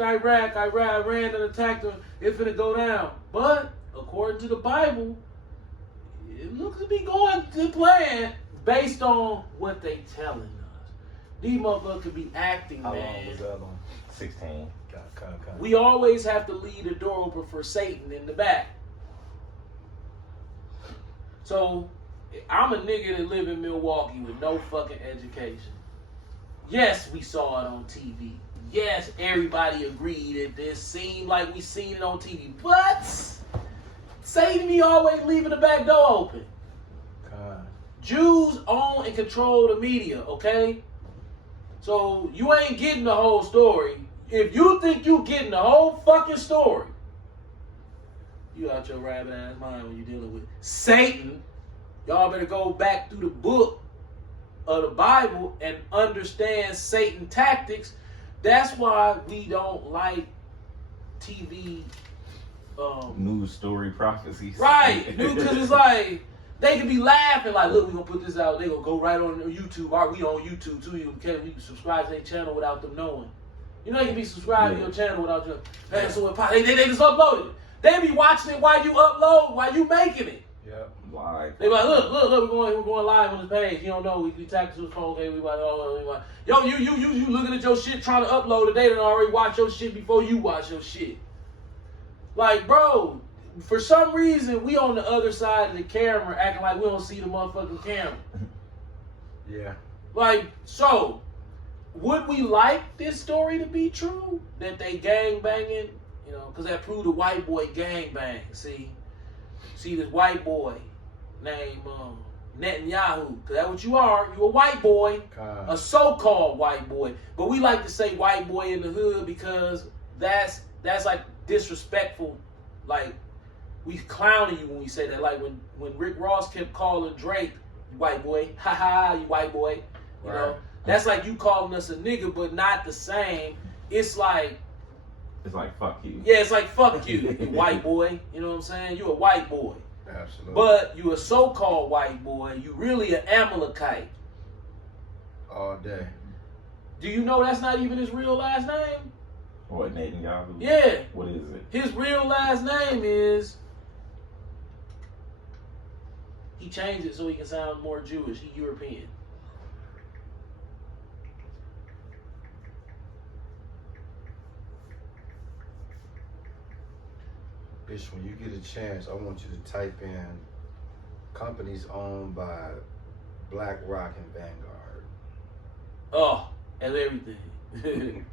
Iraq, Iran and attacked them. It's gonna go down. But according to the Bible, it looks to be going to plan based on what they telling us. These motherfuckers could be acting, How man. long was that one? 16. We always have to leave the door open for Satan in the back. So, I'm a nigga that live in Milwaukee with no fucking education. Yes, we saw it on TV. Yes, everybody agreed that this seemed like we seen it on TV. But Satan be always leaving the back door open. God. Jews own and control the media, okay? So you ain't getting the whole story. If you think you getting the whole fucking story, you out your rabbit ass mind when you're dealing with Satan. Y'all better go back through the book of the Bible and understand Satan tactics. That's why we don't like TV News story prophecies. right, because it's like they can be laughing like, look, we gonna put this out. They gonna go right on YouTube. All right, we on YouTube too. You can we subscribe to their channel without them knowing. You know they can be subscribed to your channel without you. Man, so they just uploaded it. They be watching it while you upload, while you making it. Yeah. Like, They be like, look, we're going live on this page. You don't know, we tap to the phone. Okay, we like, yo, you looking at your shit trying to upload it. They done already watch your shit before you watch your shit. Like, bro, for some reason we on the other side of the camera acting like we don't see the motherfucking camera. Yeah. Like, so would we like this story to be true? That they gang banging, you know, because that proved the white boy gang bang. See this white boy named Netanyahu, because that's what you are. You a white boy, a so-called white boy. But we like to say white boy in the hood because that's like disrespectful. Like, we clowning you when we say that. Like when Rick Ross kept calling Drake white boy, haha, you white boy. You know, that's like you calling us a nigga, but not the same. It's like fuck you. Yeah, it's like fuck you, you white boy. You know what I'm saying? You a white boy. Absolutely. But you a so-called white boy. You really an Amalekite. All day. Do you know that's not even his real last name? What, Netanyahu? Yeah. What is it? His real last name is... He changed it so he can sound more Jewish. He European. Bitch, when you get a chance, I want you to type in companies owned by BlackRock and Vanguard. Oh, and everything.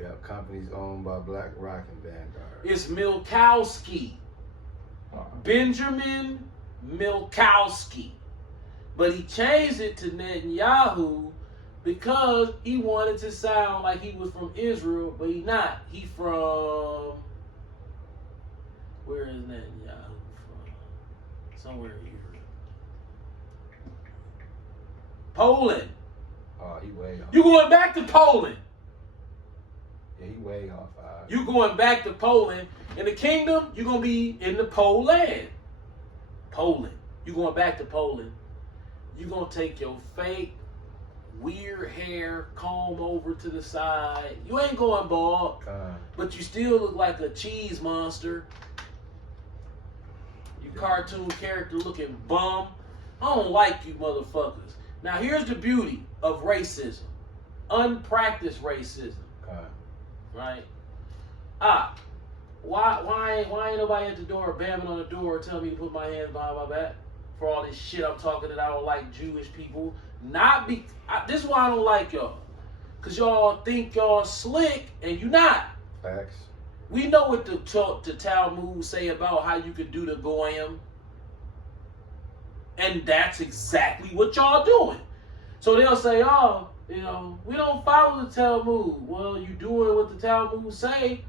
Yeah, companies owned by BlackRock and Vanguard. It's Milkowski. Benjamin Milkowski. But he changed it to Netanyahu because he wanted to sound like he was from Israel, but he's not. He from... Where is Netanyahu from? Somewhere here. Poland. Oh, he way off. You going back to Poland. Yeah, he way off. You going back to Poland. In the kingdom, you're going to be in the Poland. Poland. You going back to Poland. You're going to take your fake, weird hair, comb over to the side. You ain't going bald, but you still look like a cheese monster. You cartoon character looking bum. I don't like you motherfuckers. Now here's the beauty of racism. Unpracticed racism. Right? Why ain't nobody at the door bamming on the door telling me to put my hands behind my back for all this shit I'm talking that I don't like Jewish people? This is why I don't like y'all. Because y'all think y'all slick and you not. Facts. We know what the Talmud say about how you could do the goyim. And that's exactly what y'all doing. So they'll say, oh, you know, we don't follow the Talmud. Well, you doing what the Talmud say.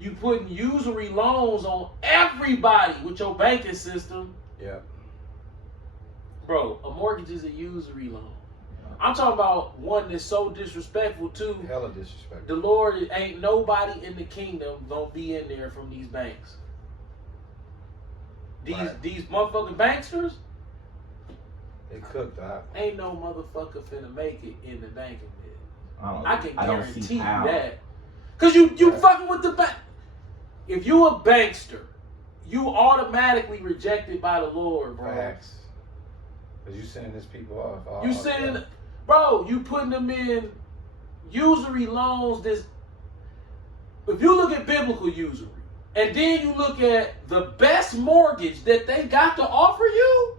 You putting usury loans on everybody with your banking system. Yeah. Bro, a mortgage is a usury loan. I'm talking about one that's so disrespectful too. Hella disrespectful. The Lord, ain't nobody in the kingdom gonna be in there from these banks. These motherfucking banksters, they cooked that. Ain't no motherfucker finna make it in the banking business. I can guarantee you that. Cause you fucking with the bank. If you a bankster, you automatically rejected by the Lord, bro. Facts. Cause you sending these people off. You sending, bro. You putting them in usury loans. If you look at biblical usury, and then you look at the best mortgage that they got to offer you,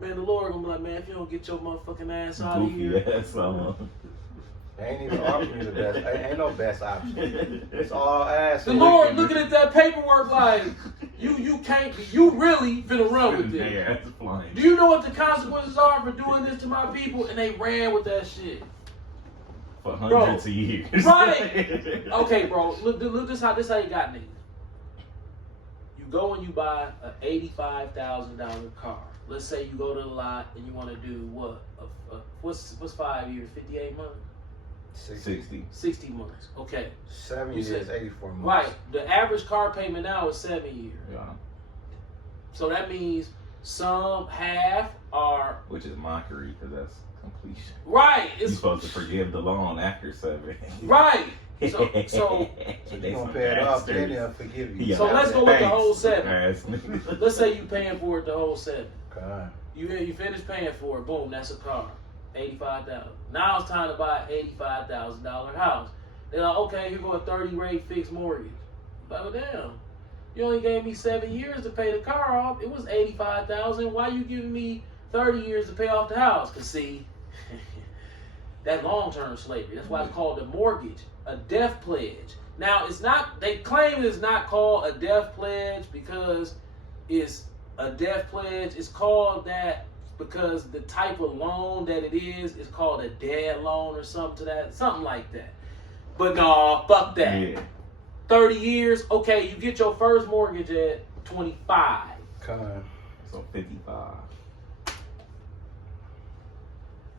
man, the Lord gonna be like, man, if you don't get your motherfucking ass out of here, Ass on. Ain't even offering you the best. Ain't no best option. It's all ass. the Lord looking at that paperwork like, you can't be, you really finna run with this. Their ass flying. Do you know what the consequences are for doing this to my people? And they ran with that shit. For hundreds of years. Right. Okay, bro. Look this how you got niggas. You go and you buy an $85,000 car. Let's say you go to the lot and you want to do what? What's 5 years? 58 months? 60. 60 months. Okay. 7 You years, said- 84 months. Right. The average car payment now is 7 years. Yeah. So that means half are Which is mockery because that's completion. right. You're It's supposed to forgive the loan after 7. right. So So They you gonna some pay it off, then bastards. they'll forgive you. Yeah. So let's go with the whole Thanks, 7. ass niggas. Let's say you paying for it the whole 7. God. You finish paying for it. Boom, that's a car. $85,000. Now it's time to buy an $85,000 house. They're like, okay, here go a 30 rate fixed mortgage. But well, damn, you only gave me 7 years to pay the car off. It was $85,000. Why you giving me 30 years to pay off the house? Cause see, that long-term slavery. That's why it's called a mortgage, a death pledge. Now it's not. They claim it's not called a death pledge because it's a death pledge. It's called that because the type of loan that it is called a dead loan or something like that. But no, fuck that. Yeah. 30 years, okay, you get your first mortgage at 25. Con. So 55.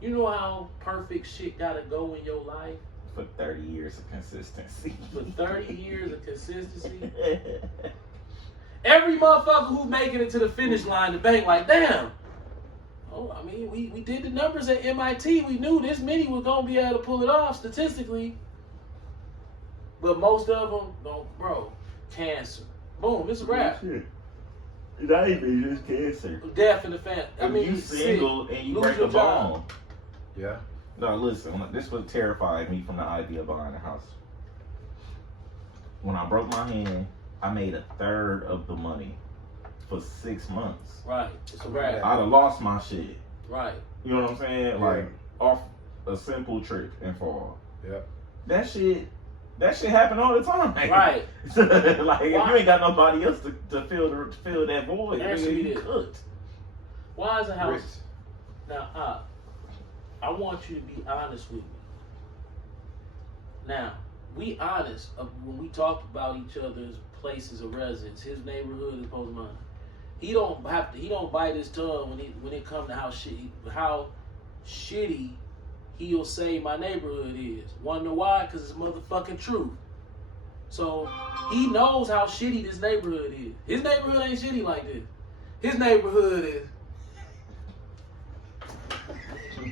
You know how perfect shit gotta go in your life? For 30 years of consistency. For 30 years of consistency. Every motherfucker who making it to the finish line, the bank like, damn. Oh, I mean, we did the numbers at MIT. We knew this many was gonna be able to pull it off statistically. But most of them don't, bro. Cancer. Boom, it's a wrap. Shit. Not even just cancer. Death in the family. I mean, you single sick, and you lose break your a job. bone. Yeah. No, listen, this would terrify me from the idea of buying a house. When I broke my hand, I made a third of the money for 6 months. Right. It's a wrap. I'd have lost my shit. Right. You know what I'm saying? Yeah. Like, off a simple trip and fall. Yep. That shit happen all the time. Right. Like, if you ain't got nobody else to fill that void, Answer nigga, me you this. cooked. Why is a house? Rich. Now, I want you to be honest with me. Now, we honest when we talk about each other's places of residence. His neighborhood is supposed to mine. He don't bite his tongue when it comes to how shitty he'll say my neighborhood is. Wanna know why? Because it's motherfucking truth. So he knows how shitty this neighborhood is. His neighborhood ain't shitty like this. His neighborhood is. Do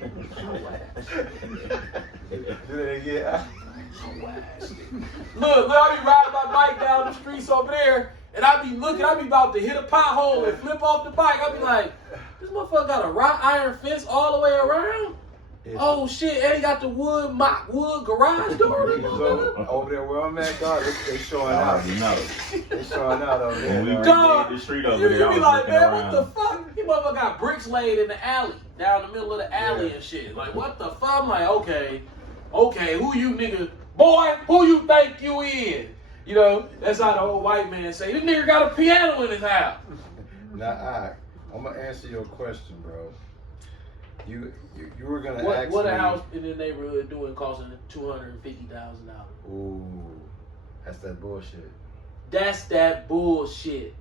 that again. Look, I be riding my bike down the streets over there, and I be about to hit a pothole and flip off the bike. I be like, this motherfucker got a wrought iron fence all the way around? Oh shit, and he got the wood garage door. Over there where I'm at, dog, they showing I out. already know. They showing out over there. When we dog. Dog, redid the street over You there, I be was like, looking man, around. what the fuck? He motherfucker got bricks laid in the alley, down the middle of the alley Yeah. and shit. Like, what the fuck? I'm like, okay, who you nigga? Boy, who you think you is? You know, that's how the old white man say. This nigga got a piano in his house. Now, I'm gonna answer your question, bro. You were gonna ask What me. a house in the neighborhood doing costing $250,000? Ooh, that's that bullshit. That's that bullshit,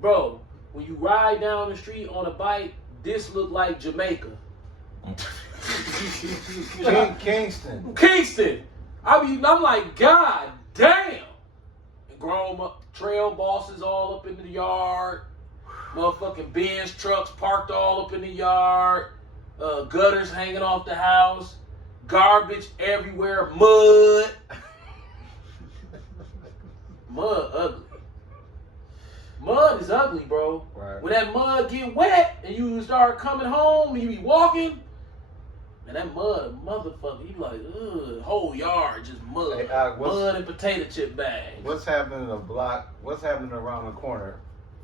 bro. When you ride down the street on a bike, this look like Jamaica. Kingston. Kingston. I'm like, God damn. And grown up trail bosses all up in the yard. Motherfucking Benz trucks parked all up in the yard. Gutters hanging off the house. Garbage everywhere. Mud. Mud ugly. Mud is ugly, bro. Right. When that mud get wet and you start coming home and you be walking, and that mud, a motherfucker, you like, ugh, whole yard just mud. Hey, Mud and potato chip bags. What's happening in the block? What's happening around the corner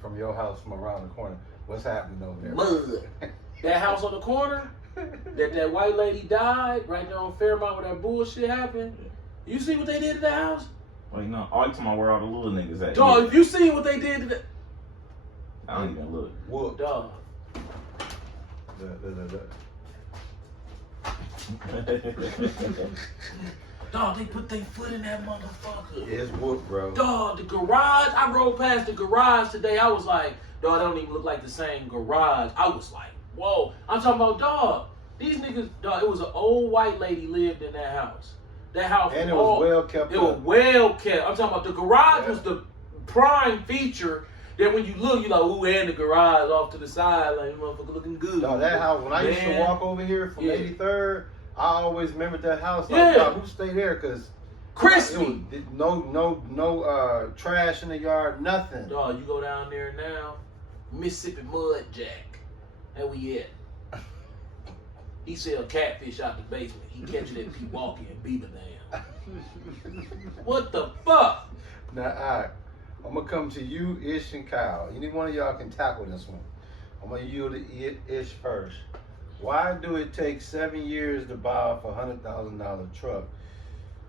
from your house? From around the corner, what's happening over there? Mud. That house on the corner, that white lady died right there on Fairmount where that bullshit happened. You see what they did to the house? Well, you know, all you talking about where all the little niggas at? Dog, if you see what they did to the I don't even look. Whoop. dog. Dog, they put their foot in that motherfucker. It's whoop, bro. Dog, the garage, I rode past the garage today. I was like, dog, that don't even look like the same garage. I was like, whoa. I'm talking about, dog, these niggas, dog, it was an old white lady lived in that house. That house And it was well kept It was up. well kept. I'm talking about the garage Yeah. was the prime feature. That when you look, you like, ooh, and the garage off to the side, like, motherfucker looking good. No, that house, when I used to Man. walk over here from Yeah. 83rd, I always remembered that house. Like, Yeah. dog, who stayed there? Because Crispy. no trash in the yard, nothing. Dog, you go down there now, Mississippi Mud Jack. And we at. He sell catfish out the basement. He catch it at Pewaukee and Beaver Dam. What the fuck? Now, I'm gonna come to you, Ish, and Kyle. Any one of y'all can tackle this one. I'm gonna yield to Ish first. Why do it take 7 years to buy off a $100,000 truck,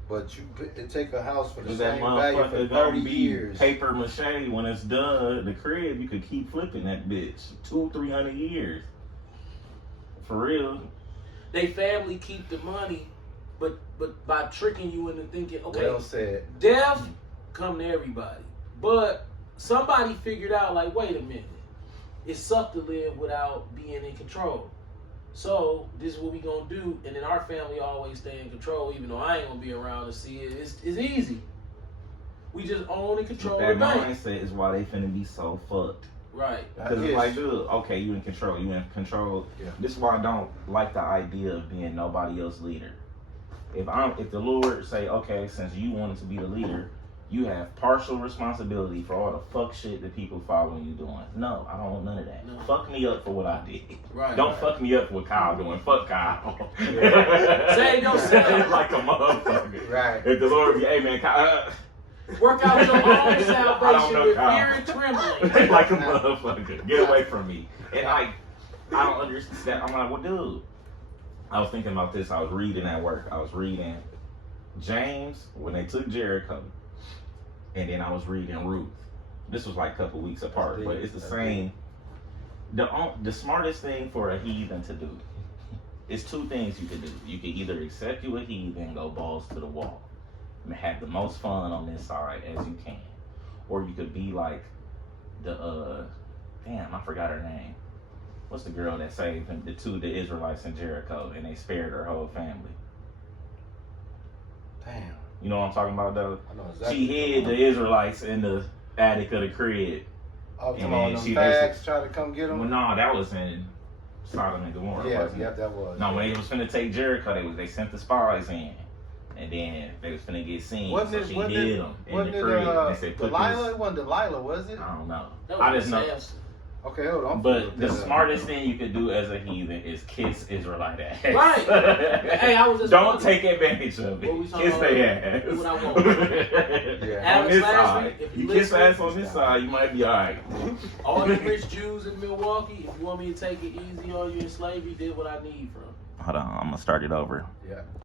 but it take a house for the Cause that same value for motherfucker 30 gonna be years? paper mache when it's done. The crib, you could keep flipping that bitch 200-300 years. For real. They family keep the money, but by tricking you into thinking, okay, Well said. death come to everybody. But somebody figured out, like, wait a minute. It sucked to live without being in control. So this is what we gonna do, and then our family always stay in control, even though I ain't gonna be around to see it. It's easy. We just own and control the That bank. mindset is why they finna be so fucked. Right. Because it's like, dude, okay, you in control. Yeah. This is why I don't like the idea of being nobody else's leader. If the Lord say, okay, since you wanted to be the leader, you have partial responsibility for all the fuck shit that people following you doing. No, I don't want none of that. No. Fuck me up for what I did. Right. Don't right. fuck me up for what Kyle doing. Fuck Kyle. Yeah. Say no, say. Like a motherfucker. Right. If the Lord be, hey man, Kyle, Work out your own I don't salvation know, with Kyle. fear and trembling. like a motherfucker. Get away from me. And I don't understand. I'm like, well, dude. I was thinking about this. I was reading at work. I was reading James when they took Jericho, and then I was reading Ruth. This was like a couple weeks apart, but it's the same. The smartest thing for a heathen to do is two things you can do. You can either accept you a heathen, go balls to the wall, and have the most fun on this side as you can, or you could be like the damn, I forgot her name. What's the girl that saved him, the Israelites in Jericho, and they spared her whole family? Damn. You know what I'm talking about, though? I know exactly. She hid the Israelites in the attic of the crib. Oh, come and on, then them she fags try to come get them? Well, no, that was in Sodom and Gomorrah. Yeah, wasn't it? that was. No, when they was finna take Jericho, they sent the spies in, and then they was finna get seen. So she hid them in the crib. And they said, put Delilah? this. It wasn't Delilah, was it? I don't know. That I was just know. Samson. Okay, hold on. But the smartest thing you could do as a heathen is kiss Israelite ass. Right. Hey, I was just Don't wondering. take advantage of What we it. talking Kiss about? their ass. What I want. Yeah. On Alex, this last side, week, if you you kiss listen- ass on this side, you might be alright. All the rich Jews in Milwaukee, if you want me to take it easy on you in slavery, did what I need from. Hold on, I'm gonna start it over. Yeah.